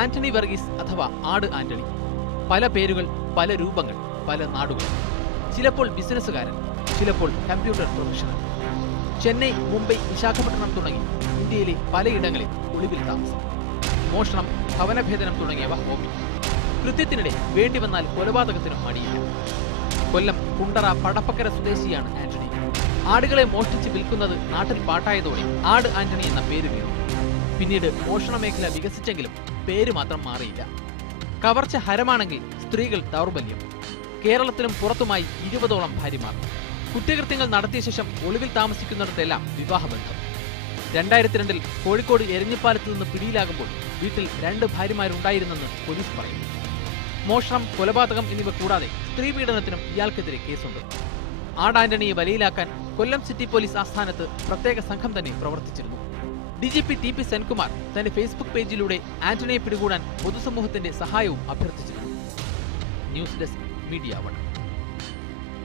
ആന്റണി വർഗീസ് അഥവാ ആട് ആന്റണി. പല പേരുകൾ, പല രൂപങ്ങൾ, പല നാടുകൾ. ചിലപ്പോൾ ബിസിനസ്സുകാരൻ, ചിലപ്പോൾ കമ്പ്യൂട്ടർ പ്രൊഫഷണൽ. ചെന്നൈ, മുംബൈ, വിശാഖപട്ടണം തുടങ്ങി ഇന്ത്യയിലെ പലയിടങ്ങളിൽ ഒളിവിൽ താമസം. മോഷണം, ഭവനഭേദനം തുടങ്ങിയവ ഹോബി. കൃത്യത്തിനിടെ വേണ്ടിവന്നാൽ കൊലപാതകത്തിനും മടിയില്ല. കൊല്ലം കുണ്ടറ പടപ്പക്കര സ്വദേശിയാണ് ആന്റണി. ആടുകളെ മോഷ്ടിച്ച് വിൽക്കുന്നത് നാട്ടിൽ പാട്ടായതോടെ ആട് ആന്റണി എന്ന പേര് വീണു. പിന്നീട് മോഷണ മേഖല വികസിച്ചെങ്കിലും പേര് മാത്രം മാറിയില്ല. കവർച്ച ഹരമാണെങ്കിൽ സ്ത്രീകൾ ദൗർബല്യം. കേരളത്തിലും പുറത്തുമായി 20ഓളം ഭാര്യമാർ. കുറ്റകൃത്യങ്ങൾ നടത്തിയ ശേഷം ഒളിവിൽ താമസിക്കുന്നിടത്തെല്ലാം വിവാഹബന്ധം. 2002 കോഴിക്കോട് എരഞ്ഞിപ്പാലത്ത് നിന്ന് പിടിയിലാകുമ്പോൾ വീട്ടിൽ 2 ഭാര്യമാരുണ്ടായിരുന്നെന്ന് പോലീസ് പറയുന്നു. മോഷണം, കൊലപാതകം എന്നിവ കൂടാതെ സ്ത്രീപീഡനത്തിനും ഇയാൾക്കെതിരെ കേസുണ്ട്. ആട് ആന്റണിയെ വലയിലാക്കാൻ കൊല്ലം സിറ്റി പോലീസ് ആസ്ഥാനത്ത് പ്രത്യേക സംഘം തന്നെ പ്രവർത്തിച്ചിരുന്നു. DGP TP സെൻകുമാർ തന്റെ ഫേസ്ബുക്ക് പേജിലൂടെ ആന്റണിയെ പിടികൂടാൻ പൊതുസമൂഹത്തിന്റെ സഹായവും അഭ്യർത്ഥിച്ചിരുന്നു. News desk, media 1.